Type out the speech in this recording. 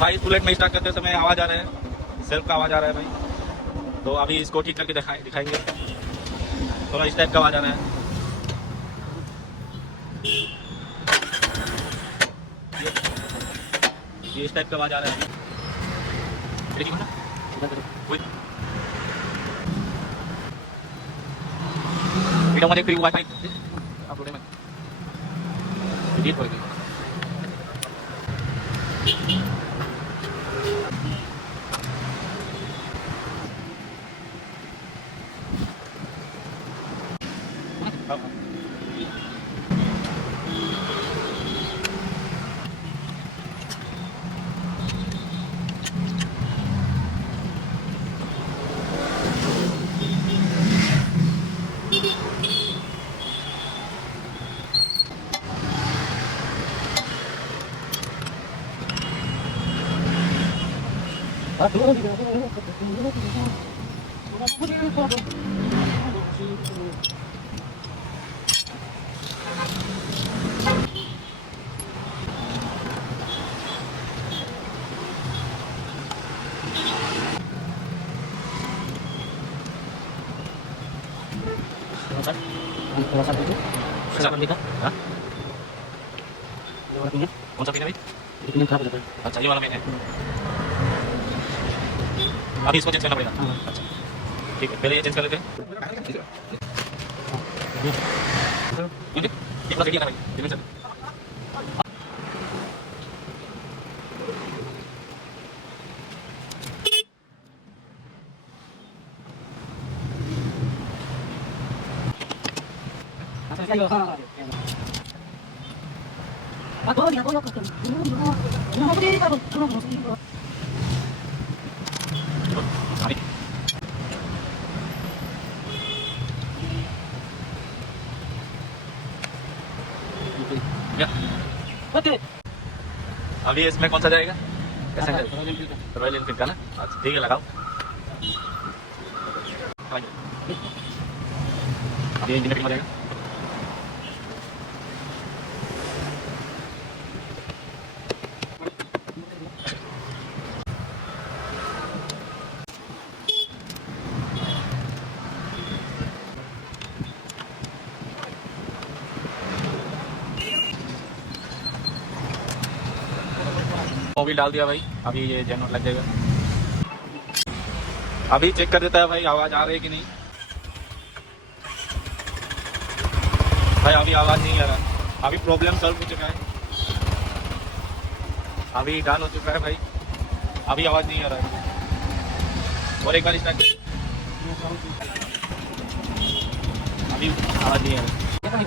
भाई बुलेट में स्टार्ट करते समय आवाज़ आ रहा है, सेल्फ का आवाज़ आ रहा है भाई। तो अभी इसको ठीक करके दिखाएंगे। थोड़ा इस टाइप का आवाज़ आ रहा है। ये इस टाइप का आवाज़ आ रहा है। देखिए ना, कोई वीडियोमध्ये फ्री वाईफाई अपलोड आहे डिलीट होईल। WhatsApp itu silakan kita. हाँ? Ini warnanya, कौन सा पिन है भाई? ini berapa dapat? अच्छा ये वाला पिन है। अभी इसको चेंज करना पड़ेगा। हाँ। अच्छा ठीक है, पहले ये चेंज कर लेते हैं। ठीक है, ये पूरा रेडी है ना भाई, ये चल। Ayo, ha. Ako, di ako ako. Ano ako dito ka? Ano ako? अभी या Oke. अभी इसमें कौन सा जाएगा? कैसे Ada, जाएगा? kalau yang kita. Royal Enfield का ना। अच्छा ठीक है, लगाओ। अभी इंजन पिन हो जाएगा। मोबिल डाल दिया भाई, अभी ये जेनर लग जाएगा। अभी चेक कर देता है भाई आवाज़ आ रही है कि नहीं। भाई अभी आवाज़ नहीं आ रहा। अभी प्रॉब्लम सॉल्व हो चुका है, अभी डाल हो चुका है भाई, अभी आवाज़ नहीं आ रहा है। और एक बार स्टार्ट, अभी आवाज़ नहीं आ रहा है।